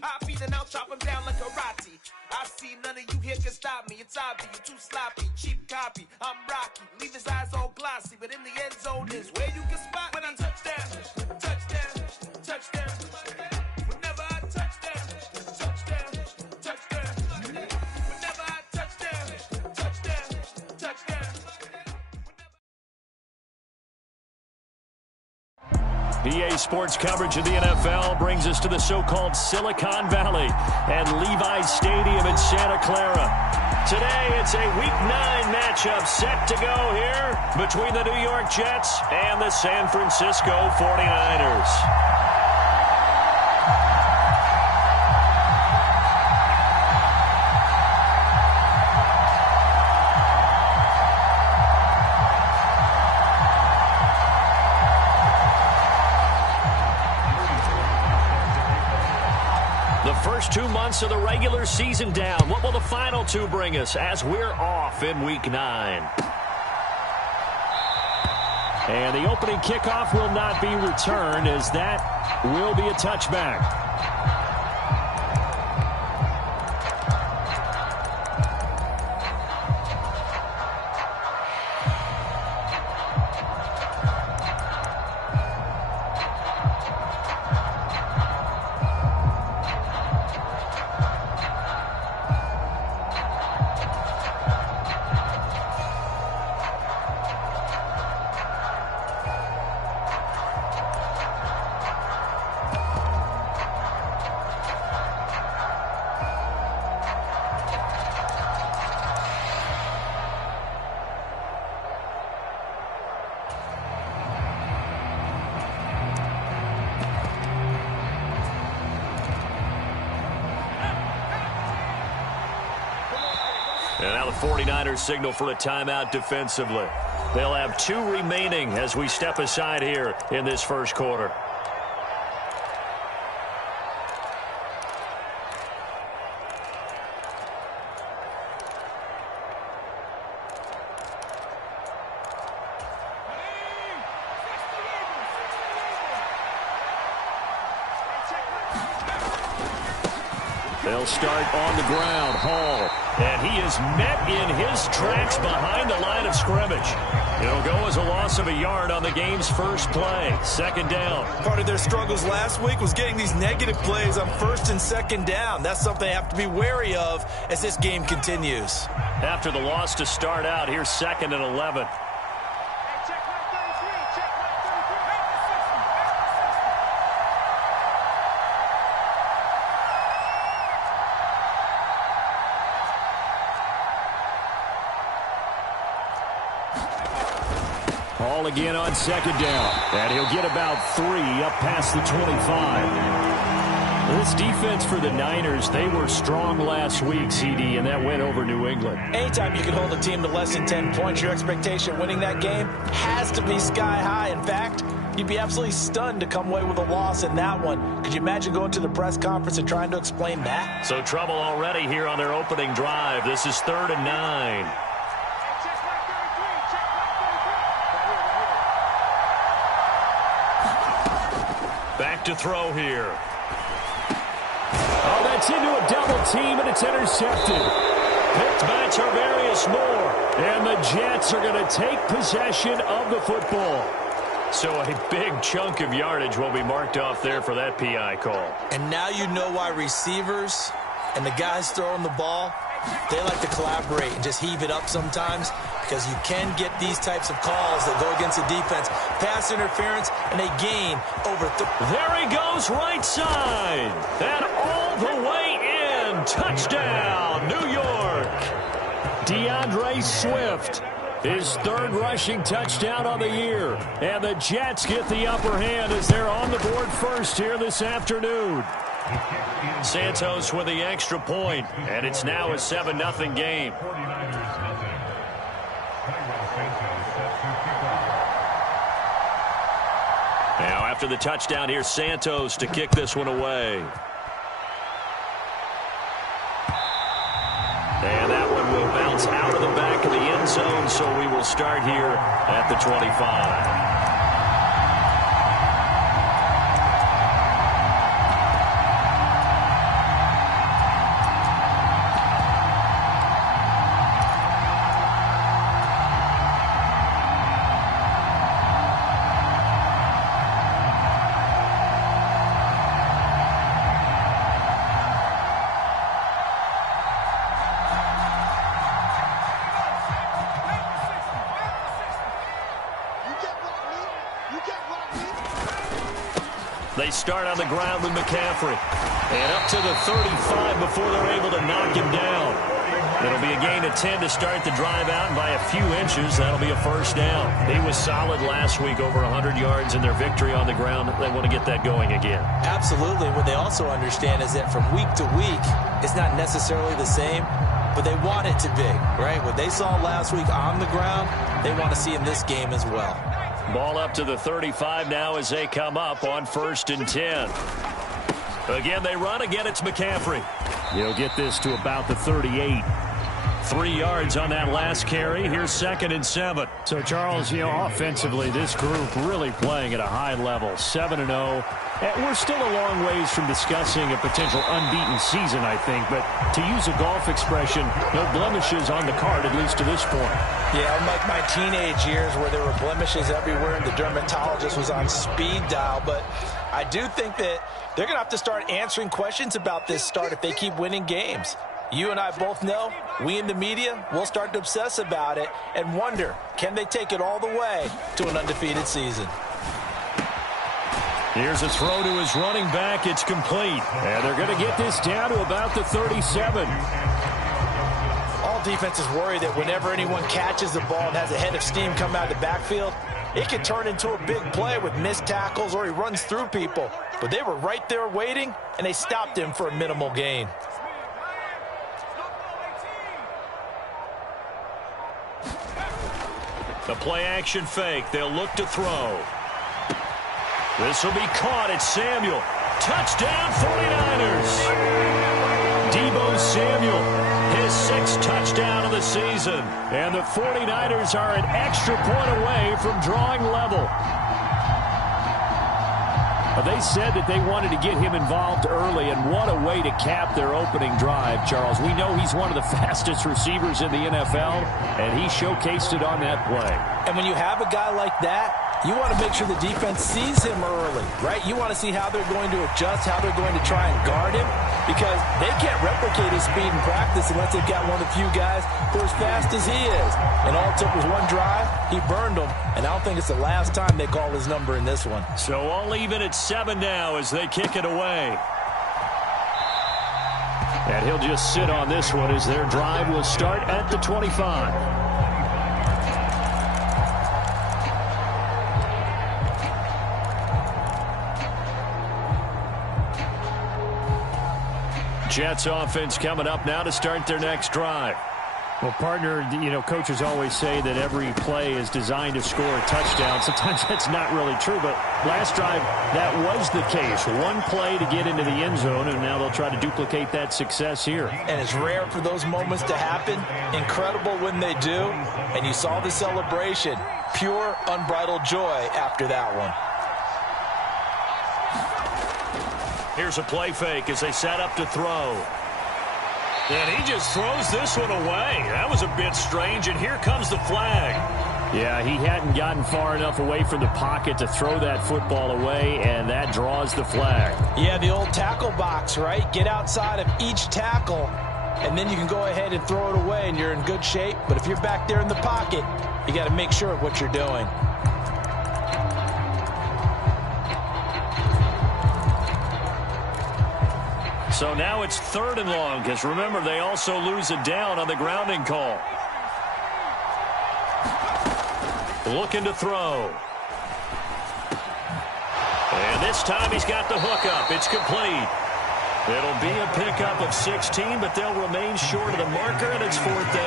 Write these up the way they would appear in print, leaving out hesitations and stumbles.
Poppy, then I'll chop him down like karate. I see none of you here can stop me. It's obvious, you too sloppy, cheap copy. I'm Rocky, leave his eyes all glossy, but in the end zone is where you can spot when I touchdown, touchdown, touchdown. Whenever I touchdown, touchdown, touchdown. Whenever I touchdown, touchdown, touchdown. EA Sports coverage of the NFL brings us to the so-called Silicon Valley and Levi's Stadium in Santa Clara. Today, it's a Week 9 matchup set to go here between the New York Jets and the San Francisco 49ers. First 2 months of the regular season down. What will the final two bring us as we're off in Week 9? And the opening kickoff will not be returned, as that will be a touchback. And now the 49ers signal for a timeout defensively. They'll have 2 remaining as we step aside here in this first quarter. They'll start on the ground. Hall. And he is met in his tracks behind the line of scrimmage. It'll go as a loss of a yard on the game's first play. Second down. Part of their struggles last week was getting these negative plays on first and second down. That's something they have to be wary of as this game continues. After the loss to start out, here's 2nd and 11. Ball again on second down. And he'll get about 3 up past the 25. This defense for the Niners, they were strong last week, CD, and that went over New England. Anytime you can hold a team to less than 10 points, your expectation winning that game has to be sky high. In fact, you'd be absolutely stunned to come away with a loss in that one. Could you imagine going to the press conference and trying to explain that? So trouble already here on their opening drive. This is 3rd and 9. Back to throw here. Oh, that's into a double team, and it's intercepted. Picked by Tarvarius Moore. And the Jets are going to take possession of the football. So a big chunk of yardage will be marked off there for that PI call. And now you know why receivers and the guys throwing the ball, they like to collaborate and just heave it up sometimes, because you can get these types of calls that go against the defense. Pass interference, and they gain over. There he goes, right side. And all the way in. Touchdown, New York. DeAndre Swift, his 3rd rushing touchdown on the year. And the Jets get the upper hand as they're on the board first here this afternoon. Santos with the extra point, and it's now a 7-0 game. Now after the touchdown, here's Santos to kick this one away. And that one will bounce out of the back of the end zone, so we will start here at the 25. They start on the ground with McCaffrey. And up to the 35 before they're able to knock him down. It'll be a gain of 10 to start the drive out, and by a few inches, that'll be a first down. He was solid last week, over 100 yards in their victory on the ground. They want to get that going again. Absolutely. What they also understand is that from week to week, it's not necessarily the same, but they want it to be, right? What they saw last week on the ground, they want to see in this game as well. Ball up to the 35 now as they come up on 1st and 10. Again, they run. Again, it's McCaffrey. He'll get this to about the 38. 3 yards on that last carry. Here's 2nd and 7. So, Charles, offensively, this group really playing at a high level. 7-0. We're still a long ways from discussing a potential unbeaten season, I think. But to use a golf expression, no blemishes on the card, at least to this point. Yeah, unlike my teenage years where there were blemishes everywhere and the dermatologist was on speed dial. But I do think that they're going to have to start answering questions about this start if they keep winning games. You and I both know, we in the media, will start to obsess about it and wonder, can they take it all the way to an undefeated season? Here's a throw to his running back. It's complete. And they're going to get this down to about the 37. All defenses worry that whenever anyone catches the ball and has a head of steam come out of the backfield, it can turn into a big play with missed tackles or he runs through people. But they were right there waiting, and they stopped him for a minimal gain. The play-action fake. They'll look to throw. This will be caught. It's Samuel. Touchdown, 49ers. Deebo Samuel, his 6th touchdown of the season. And the 49ers are an extra point away from drawing level. They said that they wanted to get him involved early, and what a way to cap their opening drive, Charles. We know he's one of the fastest receivers in the NFL, and he showcased it on that play. And when you have a guy like that, you want to make sure the defense sees him early, right? You want to see how they're going to adjust, how they're going to try and guard him, because they can't replicate his speed in practice unless they've got one of the few guys who are as fast as he is. And all it took was one drive. He burned them, and I don't think it's the last time they call his number in this one. So all even at 7 now as they kick it away. And he'll just sit on this one as their drive will start at the 25. Jets offense coming up now to start their next drive. Well, partner, coaches always say that every play is designed to score a touchdown. Sometimes that's not really true, but last drive, that was the case. One play to get into the end zone, and now they'll try to duplicate that success here. And it's rare for those moments to happen. Incredible when they do. And you saw the celebration. Pure, unbridled joy after that one. Here's a play fake as they set up to throw. And he just throws this one away. That was a bit strange, and here comes the flag. Yeah, he hadn't gotten far enough away from the pocket to throw that football away, and that draws the flag. Yeah, the old tackle box, right? Get outside of each tackle, and then you can go ahead and throw it away, and you're in good shape. But if you're back there in the pocket, you got to make sure of what you're doing. So now it's 3rd and long, because remember, they also lose it down on the grounding call. Looking to throw. And this time he's got the hook up. It's complete. It'll be a pickup of 16, but they'll remain short of the marker, and it's 4th down.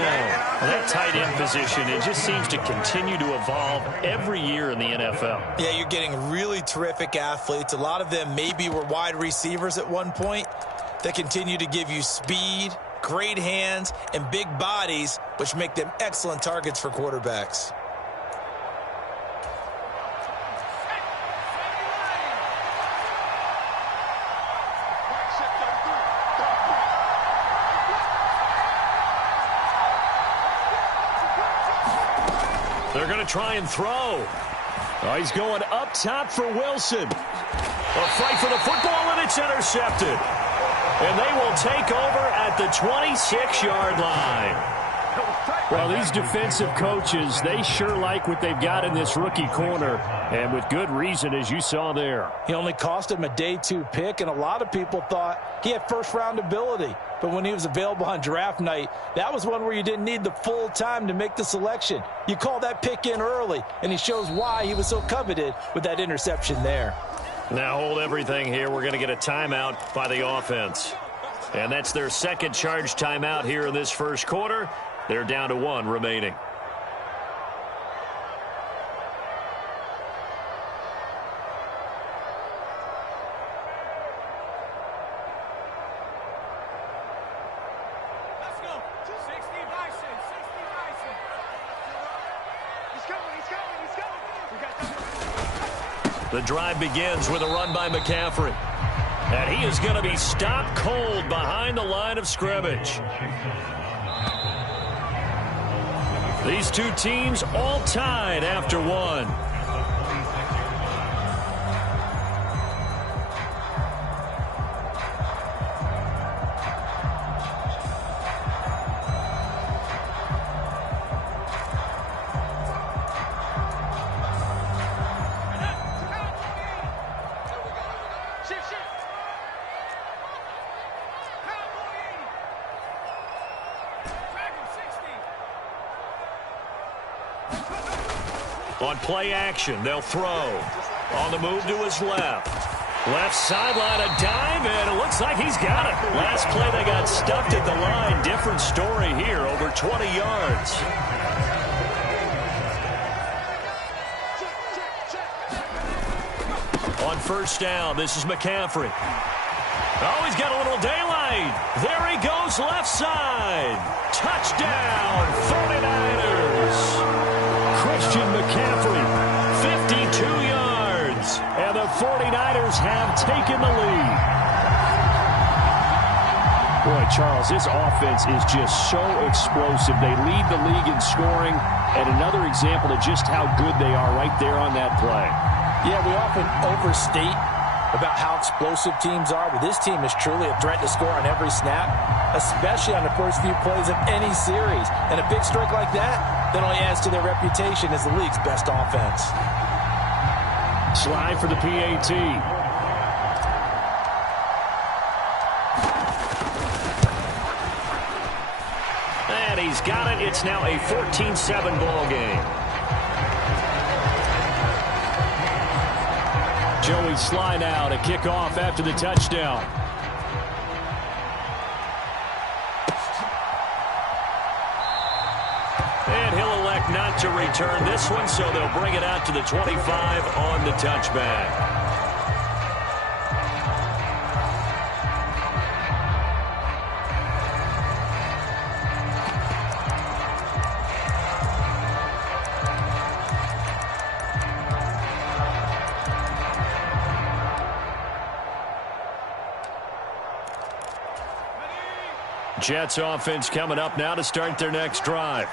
Well, that tight end position, it just seems to continue to evolve every year in the NFL. Yeah, you're getting really terrific athletes. A lot of them maybe were wide receivers at one point. They continue to give you speed, great hands, and big bodies, which make them excellent targets for quarterbacks. They're going to try and throw. Oh, he's going up top for Wilson. A fight for the football, and it's intercepted. And they will take over at the 26-yard line. Well, these defensive coaches, they sure like what they've got in this rookie corner, and with good reason, as you saw there. He only cost him a day 2 pick, and a lot of people thought he had first-round ability. But when he was available on draft night, that was one where you didn't need the full time to make the selection. You call that pick in early, and he shows why he was so coveted with that interception there. Now hold everything here. We're going to get a timeout by the offense. And that's their second charge timeout here in this first quarter. They're down to 1 remaining. Let's go. 60 Bison. 60 Bison. He's coming. The drive begins with a run by McCaffrey. And he is going to be stopped cold behind the line of scrimmage. These two teams all tied after 1. On play action, they'll throw. On the move to his left. Left sideline, a dive, and it looks like he's got it. Last play, they got stuffed at the line. Different story here, over 20 yards. On first down, this is McCaffrey. Oh, he's got a little daylight. There he goes, left side. Touchdown, 49ers. Christian McCaffrey, 52 yards. And the 49ers have taken the lead. Boy, Charles, this offense is just so explosive. They lead the league in scoring, and another example of just how good they are right there on that play. Yeah, we often overstate about how explosive teams are, but this team is truly a threat to score on every snap, especially on the first few plays of any series. And a big strike like that only adds to their reputation as the league's best offense. Slide for the PAT. And he's got it. It's now a 14-7 ball game. Joey slide out, a kickoff after the touchdown. And he'll elect not to return this one, so they'll bring it out to the 25 on the touchback. Jets offense coming up now to start their next drive.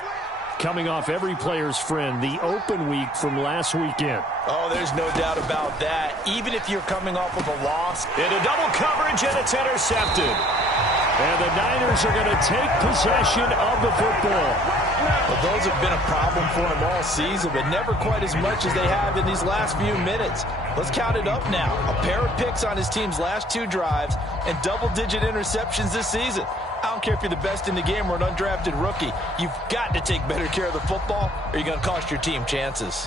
Coming off every player's friend, the open week from last weekend. Oh, there's no doubt about that. Even if you're coming off of a loss. Into double coverage, and it's intercepted. And the Niners are going to take possession of the football. Well, those have been a problem for them all season, but never quite as much as they have in these last few minutes. Let's count it up now. A pair of picks on his team's last 2 drives and double-digit interceptions this season. I don't care if you're the best in the game or an undrafted rookie. You've got to take better care of the football or you're going to cost your team chances.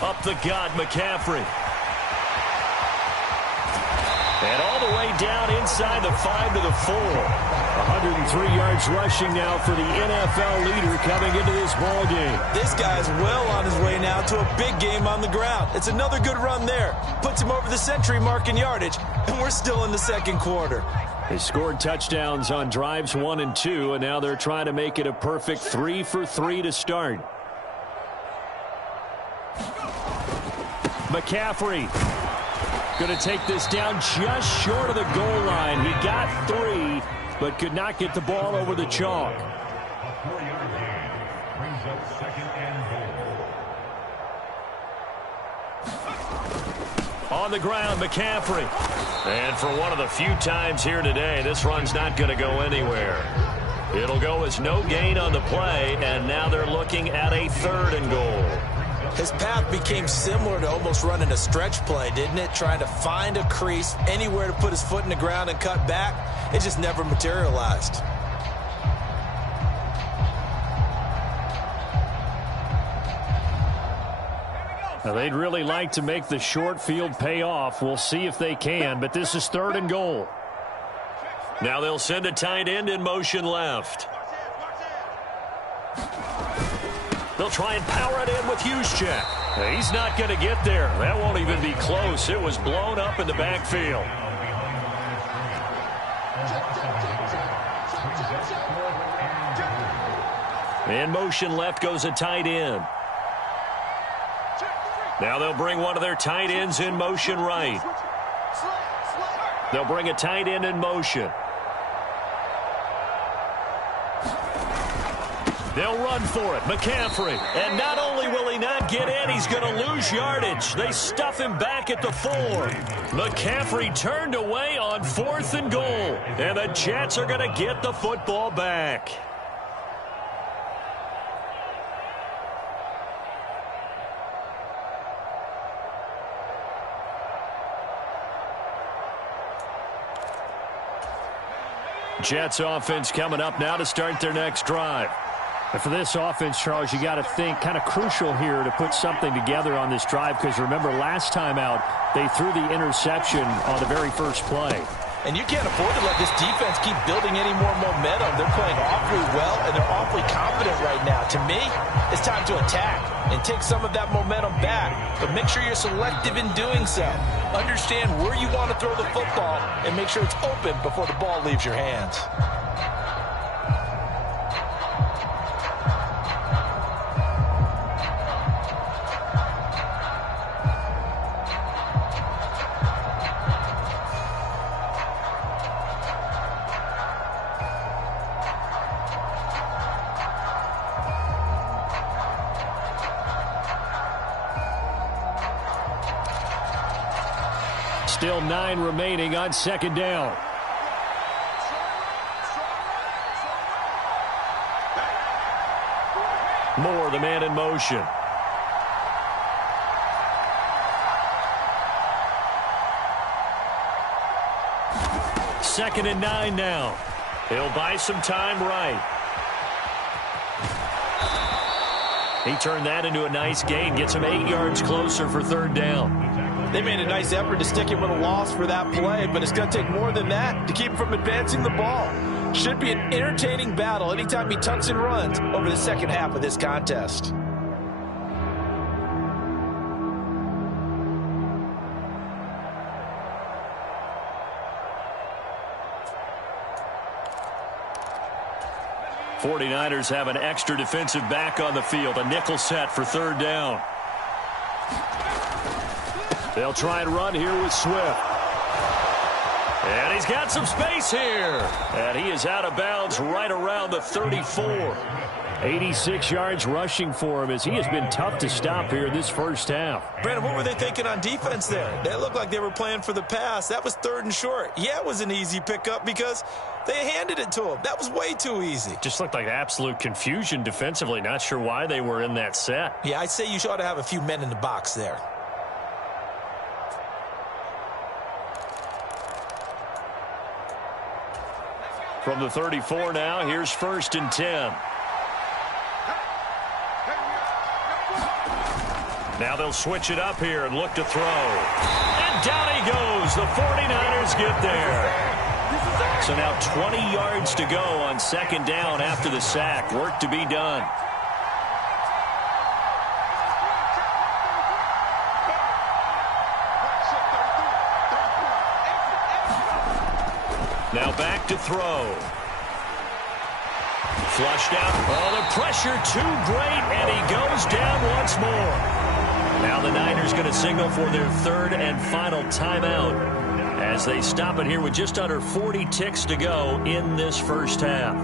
Up the gut, McCaffrey. And all the way down inside the 5 to the 4. 103 yards rushing now for the NFL leader coming into this ball game. This guy's well on his way now to a big game on the ground. It's another good run there. Puts him over the century mark in yardage, and we're still in the second quarter. They scored touchdowns on drives 1 and 2, and now they're trying to make it a perfect 3 for 3 to start. McCaffrey going to take this down just short of the goal line. He got 3, but could not get the ball over the chalk. On the ground, McCaffrey. And for one of the few times here today, this run's not going to go anywhere. It'll go as no gain on the play, and now they're looking at a 3rd and goal. His path became similar to almost running a stretch play, didn't it? Trying to find a crease, anywhere to put his foot in the ground and cut back. It just never materialized. Now, they'd really like to make the short field pay off. We'll see if they can, but this is 3rd and goal. Now they'll send a tight end in motion left. They'll try and power it in with Juszczyk. He's not going to get there. That won't even be close. It was blown up in the backfield. In motion left goes a tight end. Now they'll bring one of their tight ends in motion right. They'll bring a tight end in motion. They'll run for it. McCaffrey. And not only will he not get in, he's going to lose yardage. They stuff him back at the 4. McCaffrey turned away on 4th and goal. And the Jets are going to get the football back. Jets offense coming up now to start their next drive. And for this offense, Charles, you got to think kind of crucial here to put something together on this drive, because remember last time out they threw the interception on the very first play. And you can't afford to let this defense keep building any more momentum. They're playing awfully well, and they're awfully confident right now. To me, it's time to attack and take some of that momentum back. But make sure you're selective in doing so. Understand where you want to throw the football and make sure it's open before the ball leaves your hands. Still 9 remaining on 2nd down. Moore, the man in motion. Second and 9 now. He'll buy some time right. He turned that into a nice gain. Gets him 8 yards closer for 3rd down. They made a nice effort to stick him with a loss for that play, but it's going to take more than that to keep him from advancing the ball. Should be an entertaining battle anytime he tucks and runs over the second half of this contest. '49ers have an extra defensive back on the field. A nickel set for 3rd down. They'll try and run here with Swift. And he's got some space here. And he is out of bounds right around the 34. 86 yards rushing for him, as he has been tough to stop here this first half. Brandon, what were they thinking on defense there? They looked like they were playing for the pass. That was 3rd and short. Yeah, it was an easy pickup because they handed it to him. That was way too easy. Just looked like absolute confusion defensively. Not sure why they were in that set. Yeah, I'd say you ought to have a few men in the box there. From the 34 now, here's 1st and 10. Now they'll switch it up here and look to throw. And down he goes. The 49ers get there. So now 20 yards to go on second down after the sack. Work to be done. Now back to throw. Flushed out. Oh, the pressure too great, and he goes down once more. Now the Niners going to signal for their third and final timeout as they stop it here with just under 40 ticks to go in this first half.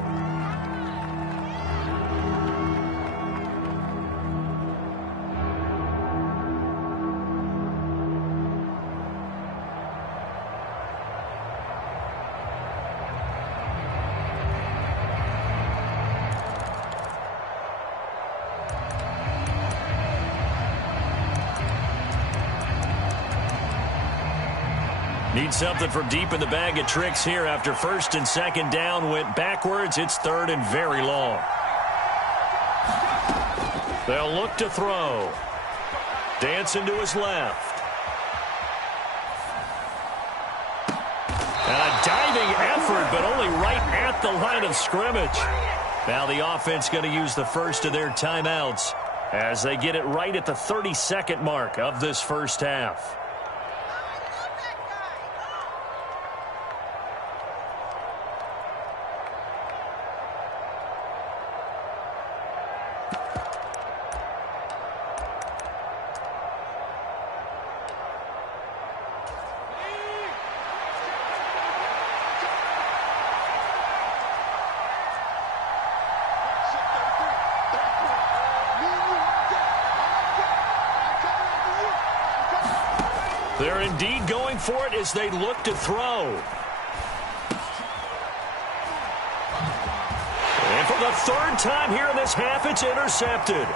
Need something from deep in the bag of tricks here after first and second down went backwards. It's third and very long. They'll look to throw. Dancing to his left. And a diving effort, but only right at the line of scrimmage. Now the offense going to use the first of their timeouts as they get it right at the 32nd mark of this first half. They're indeed going for it as they look to throw. And for the third time here in this half, it's intercepted.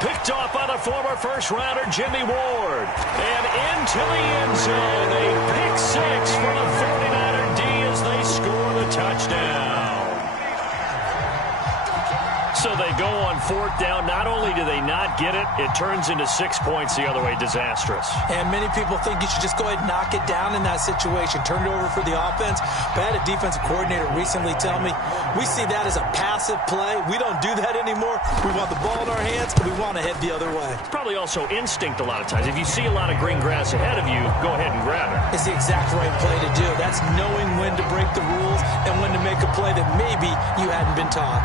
Picked off by the former first-rounder Jimmy Ward. And into the end zone. A pick six for the 49er D as they score the touchdown. So they go on fourth down. Not only do they not get it, it turns into 6 points the other way. Disastrous. And many people think you should just go ahead and knock it down in that situation. Turn it over for the offense. But I had a defensive coordinator recently tell me, we see that as a passive play. We don't do that anymore. We want the ball in our hands, and we want to head the other way. It's probably also instinct a lot of times. If you see a lot of green grass ahead of you, go ahead and grab it. It's the exact right play to do. That's knowing when to break the rules and when to make a play that maybe you hadn't been taught.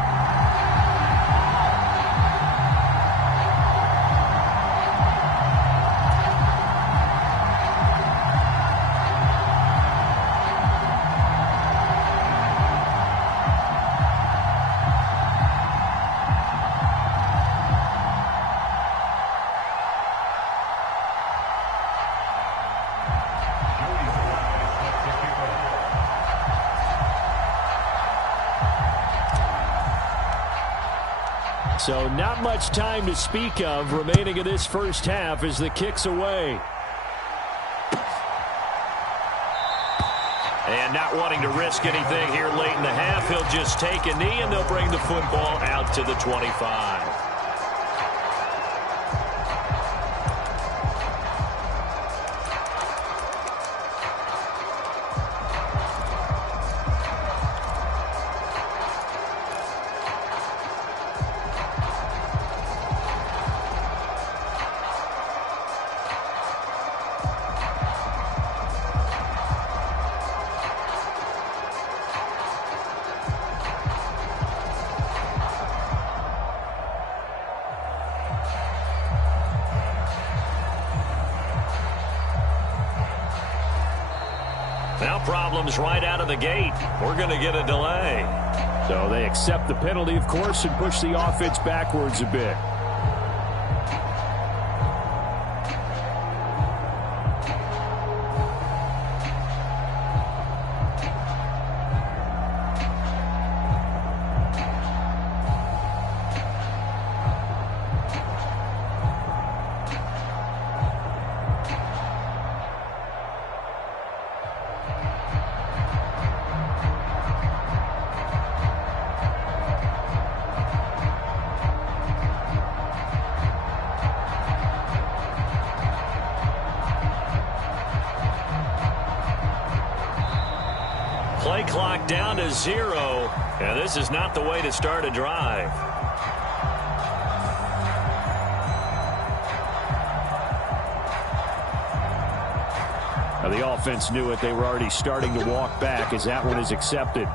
So not much time to speak of remaining in this first half as the kick's away. And not wanting to risk anything here late in the half, he'll just take a knee and they'll bring the football out to the 25. Now problems right out of the gate. We're going to get a delay. So they accept the penalty, of course, and push the offense backwards a bit. clock down to 0. And this is not the way to start a drive. Now the offense knew it. They were already starting to walk back as that one is accepted.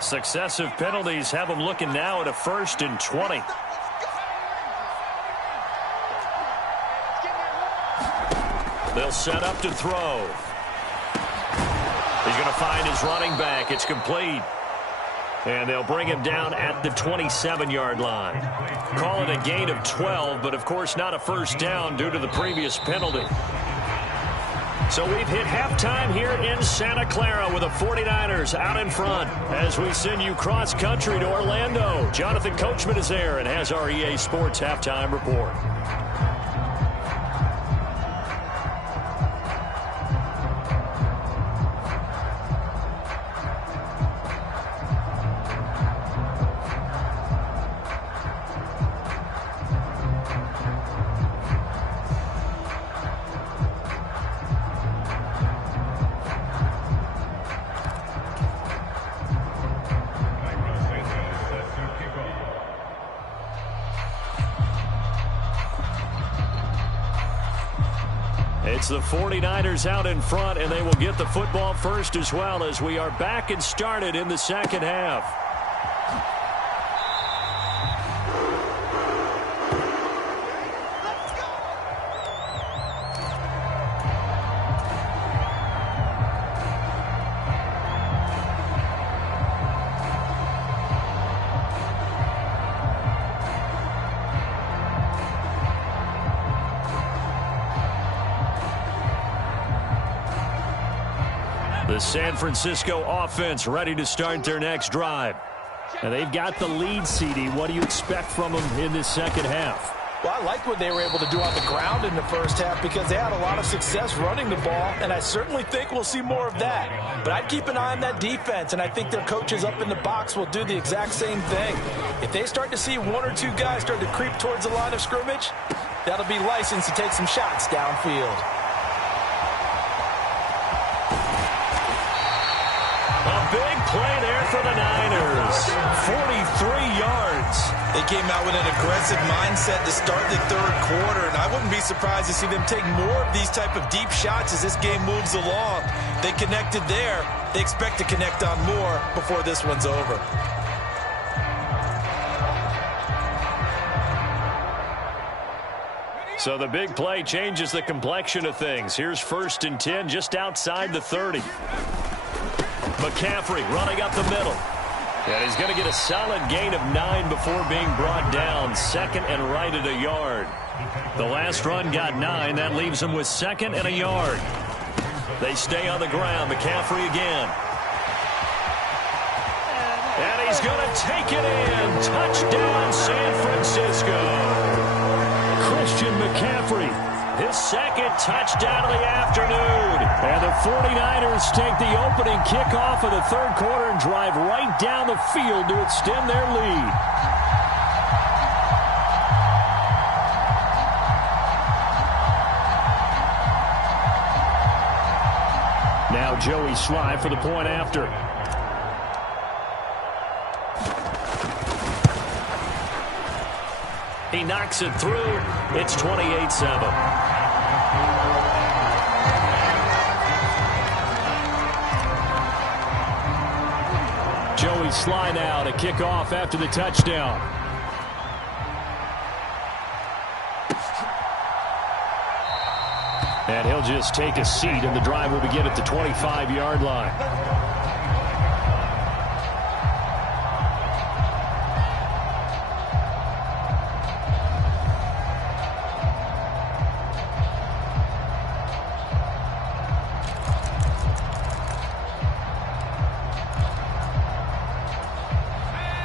Successive penalties have them looking now at a 1st and 20. They'll set up to throw. He's going to find his running back. It's complete. And they'll bring him down at the 27-yard line. Call it a gain of 12, but of course not a first down due to the previous penalty. So we've hit halftime here in Santa Clara with the 49ers out in front. As we send you cross-country to Orlando, Jonathan Coachman is there and has our EA Sports halftime report. It's the 49ers out in front, and they will get the football first as well as we are back and started in the second half. The San Francisco offense ready to start their next drive. And they've got the lead, CD. What do you expect from them in this second half? Well, I like what they were able to do on the ground in the first half because they had a lot of success running the ball, and I certainly think we'll see more of that. But I'd keep an eye on that defense, and I think their coaches up in the box will do the exact same thing. If they start to see one or two guys start to creep towards the line of scrimmage, that'll be license to take some shots downfield. Big play there for the Niners. 43 yards. They came out with an aggressive mindset to start the third quarter, and I wouldn't be surprised to see them take more of these type of deep shots as this game moves along. They connected there. They expect to connect on more before this one's over. So the big play changes the complexion of things. Here's 1st and 10 just outside the 30. McCaffrey running up the middle. And he's going to get a solid gain of 9 before being brought down. 2nd and right at a yard. The last run got 9. That leaves him with 2nd and a yard. They stay on the ground. McCaffrey again. And he's going to take it in. Touchdown, San Francisco. Christian McCaffrey. His 2nd touchdown of the afternoon. And the 49ers take the opening kickoff of the third quarter and drive right down the field to extend their lead. Now Joey Sly for the point after. He knocks it through. It's 28-7. Joey Sly now to kick off after the touchdown. And he'll just take a seat, and the drive will begin at the 25-yard line.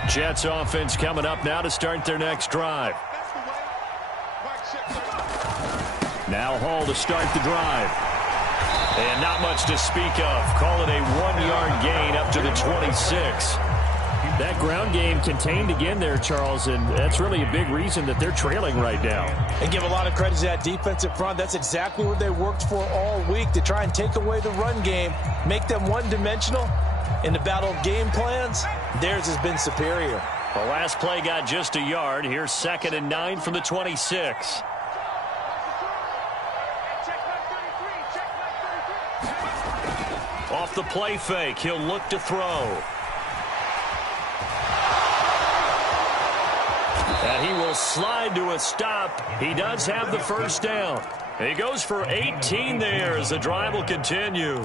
Jets offense coming up now to start their next drive. Now Hall to start the drive. And not much to speak of. Call it a 1-yard gain up to the 26. That ground game contained again there, Charles, and that's really a big reason that they're trailing right now. And give a lot of credit to that defensive front. That's exactly what they worked for all week, to try and take away the run game, make them one-dimensional. In the battle of game plans, theirs has been superior. The last play got just a yard. Here's 2nd and 9 from the 26. Off the play fake, he'll look to throw. And he will slide to a stop. He does have the first down. He goes for 18 there as the drive will continue.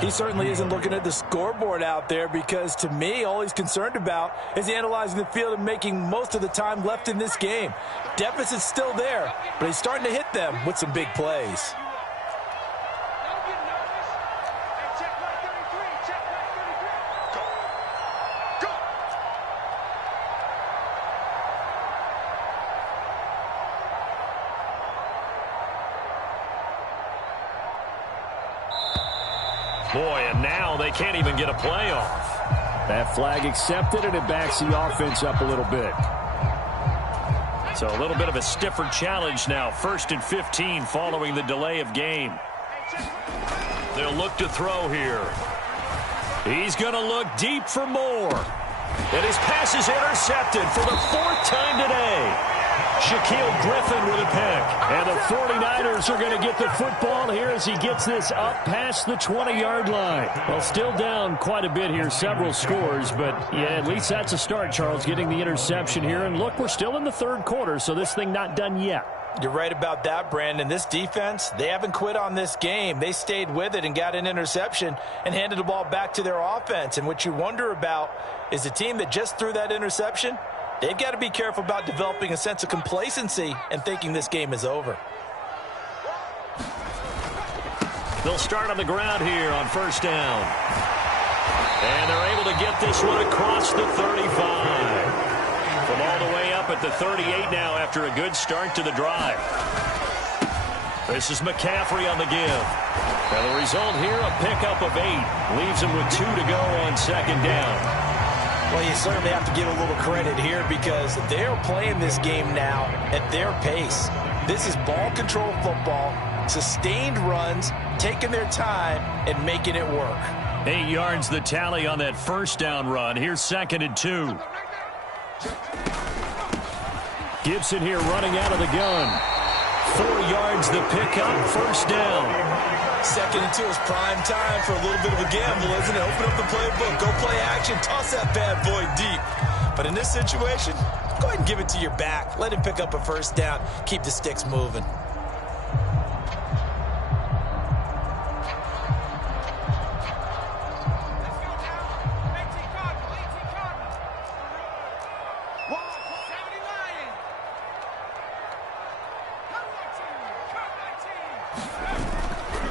He certainly isn't looking at the scoreboard out there, because to me, all he's concerned about is analyzing the field and making most of the time left in this game. Deficit's still there, but he's starting to hit them with some big plays. Boy, and now they can't even get a play off. That flag accepted, and it backs the offense up a little bit. So a little bit of a stiffer challenge now. 1st and 15 following the delay of game. They'll look to throw here. He's going to look deep for more. And his pass is intercepted for the 4th time today. Shaquille Griffin with a pick. And the 49ers are going to get the football here as he gets this up past the 20-yard line. Well, still down quite a bit here, several scores, but yeah, at least that's a start, Charles, getting the interception here. And look, we're still in the 3rd quarter, so this thing not done yet. You're right about that, Brandon. This defense, they haven't quit on this game. They stayed with it and got an interception and handed the ball back to their offense. And what you wonder about is the team that just threw that interception, they've got to be careful about developing a sense of complacency and thinking this game is over. They'll start on the ground here on 1st down. And they're able to get this one across the 35. From all the way up at the 38 now after a good start to the drive. This is McCaffrey on the give. And the result here, a pickup of 8. Leaves him with 2 to go on 2nd down. Well, you certainly have to give a little credit here, because they're playing this game now at their pace. This is ball control football, sustained runs, taking their time and making it work. 8 yards the tally on that 1st down run. Here's 2nd and 2. Gibson here running out of the gun. 4 yards the pickup, 1st down. 2nd and 2 is prime time for a little bit of a gamble, isn't it? Open up the playbook, go play action, toss that bad boy deep. But in this situation, go ahead and give it to your back. Let him pick up a 1st down. Keep the sticks moving.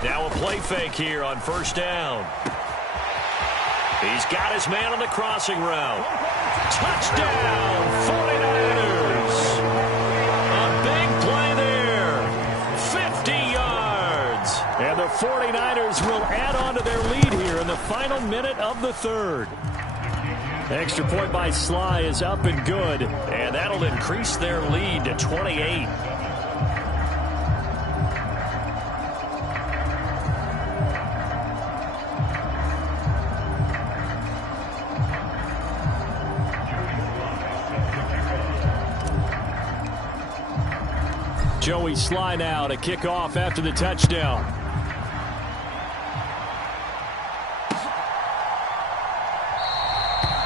Now a play fake here on 1st down. He's got his man on the crossing route. Touchdown, 49ers. A big play there. 50 yards. And the 49ers will add on to their lead here in the final minute of the 3rd. Extra point by Sly is up and good. And that'll increase their lead to 28. Joey Sly now to kick off after the touchdown.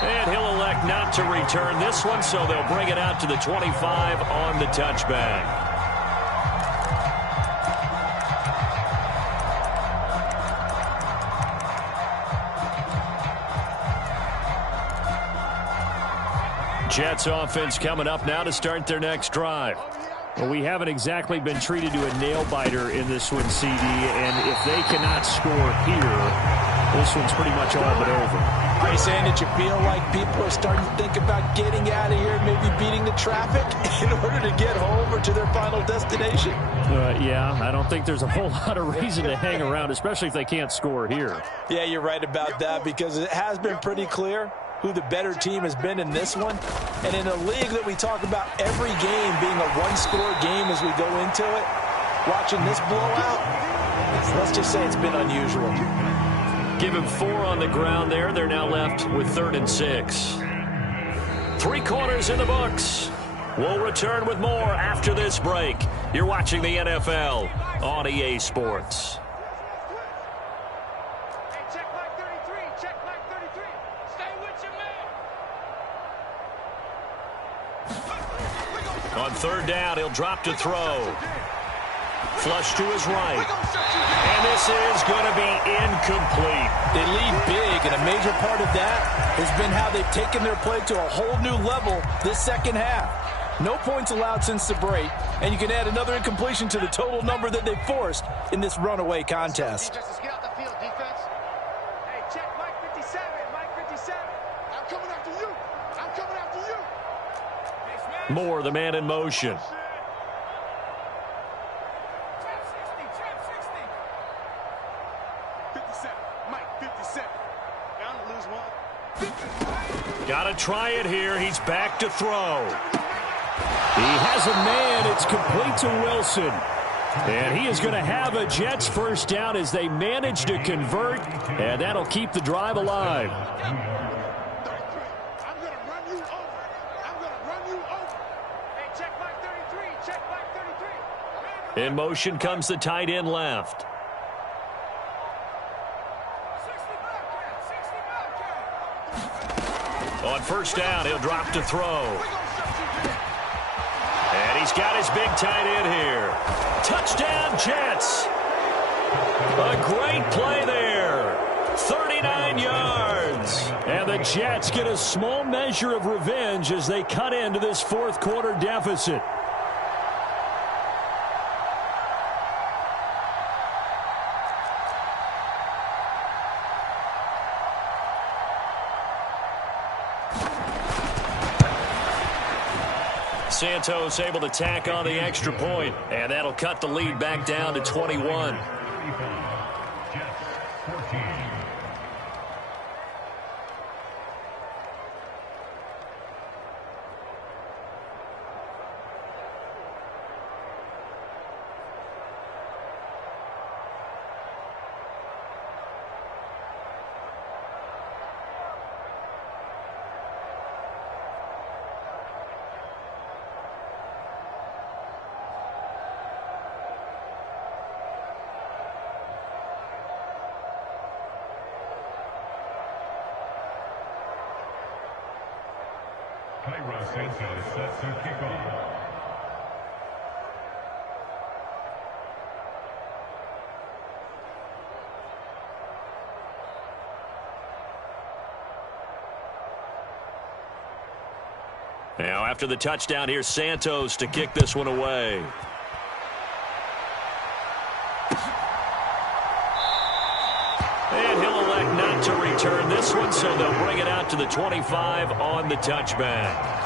And he'll elect not to return this one, so they'll bring it out to the 25 on the touchback. Jets offense coming up now to start their next drive. Well, we haven't exactly been treated to a nail-biter in this one, CD, and if they cannot score here, this one's pretty much all but over. Are you saying that you feel like people are starting to think about getting out of here, maybe beating the traffic in order to get home or to their final destination? Yeah, I don't think there's a whole lot of reason to hang around, especially if they can't score here. Yeah, you're right about that, because it has been pretty clear who the better team has been in this one. And in a league that we talk about every game being a one-score game as we go into it, watching this blowout, let's just say it's been unusual. Give him 4 on the ground there. They're now left with 3rd and 6. 3 quarters in the books. We'll return with more after this break. You're watching the NFL on EA Sports. Hey, check mark 33. Check mark 33. Stay with your man. On 3rd down, he'll drop to throw. Flush to his right. And this is going to be incomplete. They lead big, and a major part of that has been how they've taken their play to a whole new level this second half. No points allowed since the break, and you can add another incompletion to the total number that they've forced in this runaway contest. Defense, get out the field, defense. Hey, check Mike 57. Mike 57. I'm coming after you. I'm coming after you. Moore, the man in motion. Got to try it here. He's back to throw. He has a man. It's complete to Wilson. And he is going to have a Jets first down as they manage to convert, and that'll keep the drive alive. I'm going to run you over. I'm going to run you over. Hey, check Mike 33. Check Mike 33. In motion comes the tight end left. On 1st down, he'll drop to throw. And he's got his big tight end here. Touchdown, Jets. A great play there. 39 yards. And the Jets get a small measure of revenge as they cut into this 4th quarter deficit. Santos able to tack on the extra point, and that'll cut the lead back down to 21. Santos sets to kick off. Now after the touchdown, here's Santos to kick this one away. And he'll elect not to return this one, so they'll bring it out to the 25 on the touchback.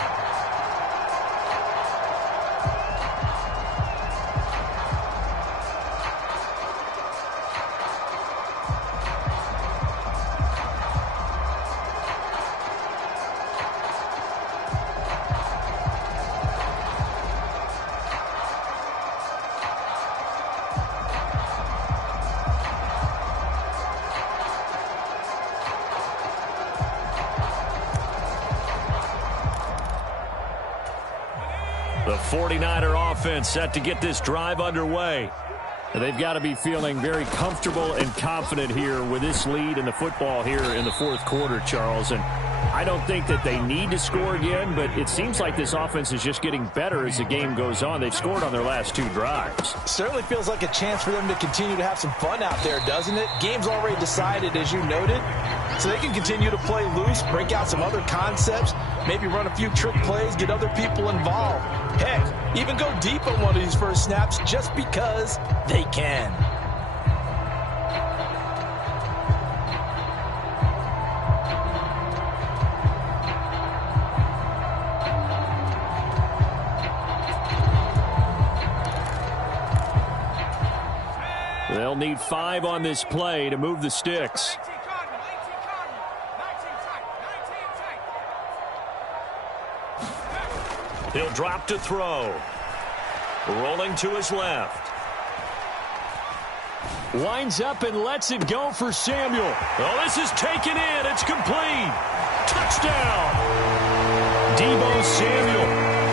The 49er offense set to get this drive underway. They've got to be feeling very comfortable and confident here with this lead in the football here in the 4th quarter, Charles. And I don't think that they need to score again, but it seems like this offense is just getting better as the game goes on. They've scored on their last 2 drives. Certainly feels like a chance for them to continue to have some fun out there, doesn't it? Game's already decided, as you noted, so they can continue to play loose, break out some other concepts, maybe run a few trick plays, get other people involved. Heck, even go deep on one of these first snaps just because they can. They'll need 5 on this play to move the sticks. He'll drop to throw. Rolling to his left. Winds up and lets it go for Samuel. Oh, this is taken in. It's complete. Touchdown. Deebo Samuel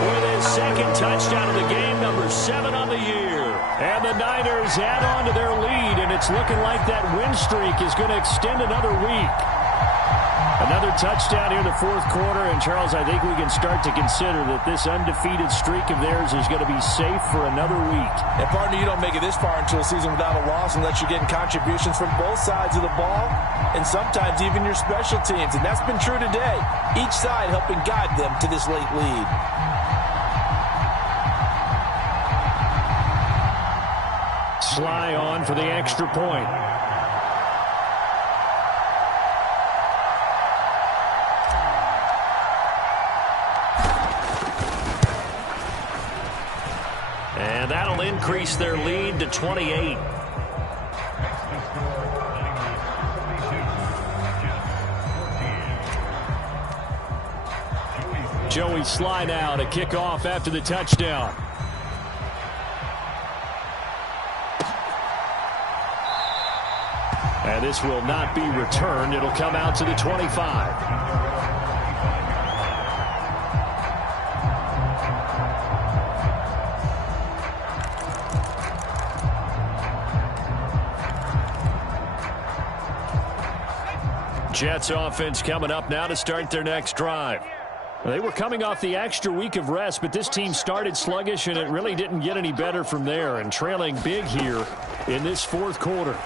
with his second touchdown of the game, number 7 on the year. And the Niners add on to their lead, and it's looking like that win streak is going to extend another week. Another touchdown here in the fourth quarter, and Charles, I think we can start to consider that this undefeated streak of theirs is going to be safe for another week. And partner, you don't make it this far into a season without a loss unless you're getting contributions from both sides of the ball and sometimes even your special teams. And that's been true today. Each side helping guide them to this late lead. Sly on for the extra point. And that'll increase their lead to 28. Joey Sly now to kick off after the touchdown. And this will not be returned. It'll come out to the 25. Jets offense coming up now to start their next drive. They were coming off the extra week of rest, but this team started sluggish, and it really didn't get any better from there, and trailing big here in this fourth quarter.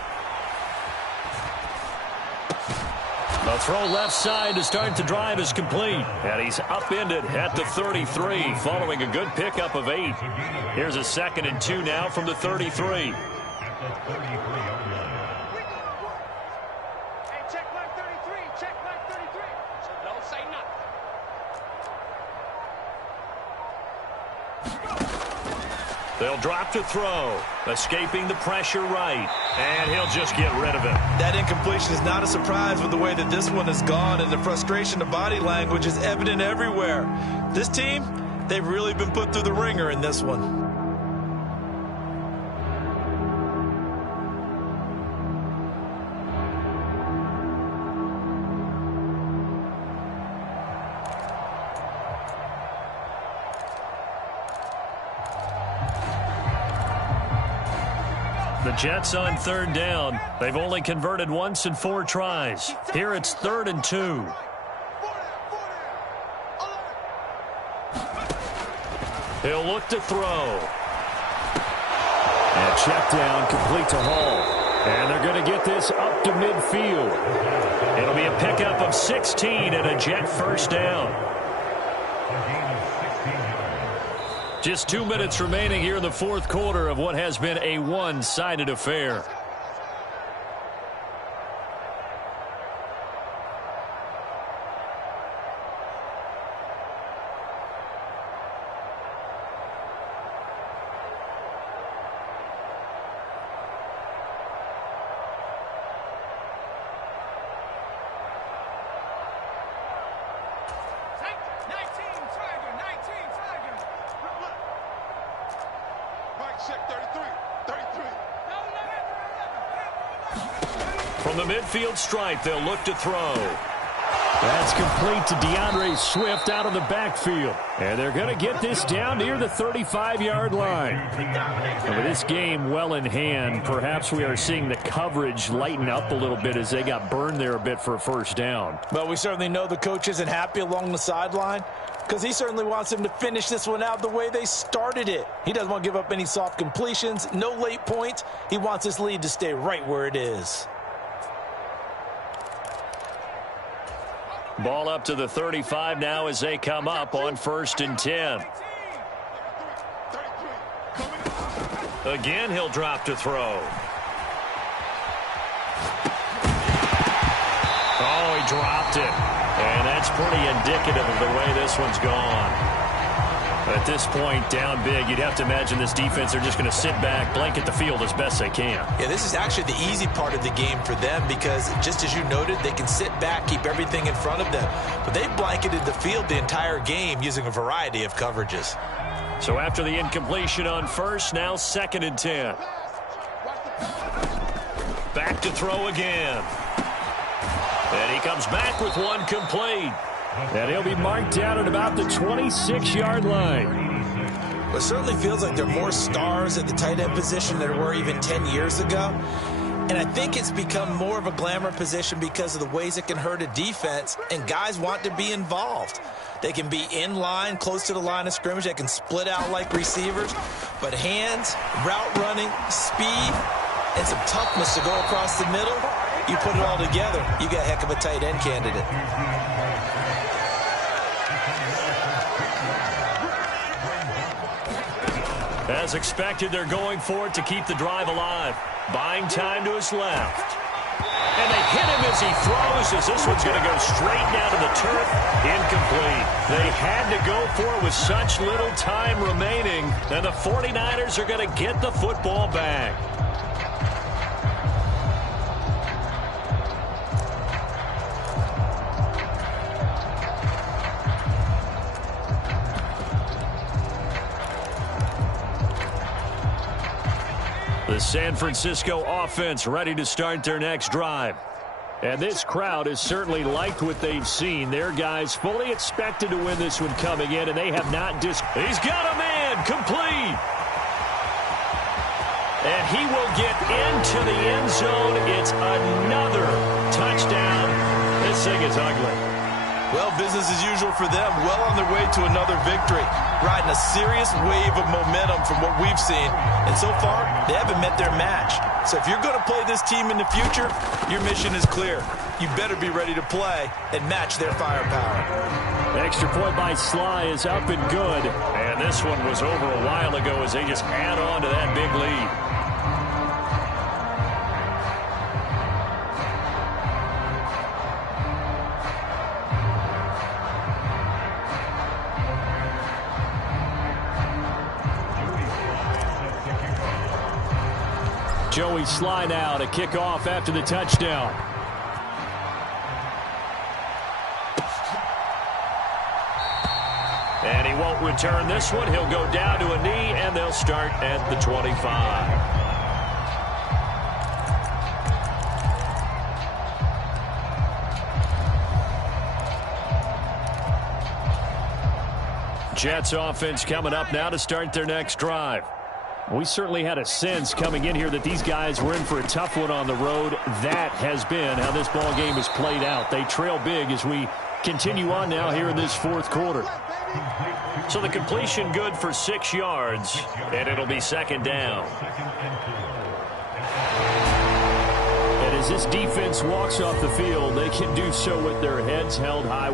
The throw left side to start the drive is complete. And he's upended at the 33 following a good pickup of 8. Here's a 2nd and 2 now from the 33. They'll drop to throw. Escaping the pressure right. And he'll just get rid of it. That incompletion is not a surprise with the way that this one has gone, and the frustration of body language is evident everywhere. This team, they've really been put through the ringer in this one. The Jets on 3rd down. They've only converted once in 4 tries. Here it's 3rd and 2. He'll look to throw. And check down, complete to Hall. And they're going to get this up to midfield. It'll be a pickup of 16 and a Jet first down. Just 2 minutes remaining here in the fourth quarter of what has been a one-sided affair. From the midfield stripe, they'll look to throw. That's complete to DeAndre Swift out of the backfield. And they're going to get this down near the 35-yard line. And with this game well in hand, perhaps we are seeing the coverage lighten up a little bit as they got burned there a bit for a first down. Well, we certainly know the coach isn't happy along the sideline because he certainly wants them to finish this one out the way they started it. He doesn't want to give up any soft completions, no late points. He wants his lead to stay right where it is. Ball up to the 35 now as they come up on 1st and 10. Again, he'll drop to throw. Oh, he dropped it. And that's pretty indicative of the way this one's gone. At this point, down big, you'd have to imagine this defense are just going to sit back, blanket the field as best they can. Yeah, this is actually the easy part of the game for them because, just as you noted, they can sit back, keep everything in front of them. But they've blanketed the field the entire game using a variety of coverages. So after the incompletion on first, now 2nd and 10. Back to throw again. And he comes back with one complete. And he'll be marked down at about the 26-yard line. Well, it certainly feels like there are more stars at the tight end position than there were even 10 years ago. And I think it's become more of a glamour position because of the ways it can hurt a defense, and guys want to be involved. They can be in line, close to the line of scrimmage. They can split out like receivers. But hands, route running, speed, and some toughness to go across the middle, you put it all together, you got a heck of a tight end candidate. As expected, they're going for it to keep the drive alive. Buying time to his left. And they hit him as he throws, as this one's going to go straight down to the turf. Incomplete. They had to go for it with such little time remaining, and the 49ers are going to get the football back. The San Francisco offense ready to start their next drive. And this crowd has certainly liked what they've seen. Their guys fully expected to win this one coming in, and they have not He's got a man complete. And he will get into the end zone. It's another touchdown. This thing is ugly. Well, business as usual for them. Well on their way to another victory. Riding a serious wave of momentum from what we've seen. And so far, they haven't met their match. So if you're going to play this team in the future, your mission is clear. You better be ready to play and match their firepower. Extra point by Sly is up and good. And this one was over a while ago as they just add on to that big lead. Joey Sly now to kick off after the touchdown. And he won't return this one. He'll go down to a knee, and they'll start at the 25. Jets offense coming up now to start their next drive. We certainly had a sense coming in here that these guys were in for a tough one on the road. That has been how this ball game has played out. They trail big as we continue on now here in this fourth quarter. So the completion good for 6 yards, and it'll be 2nd down. And as this defense walks off the field, they can do so with their heads held high.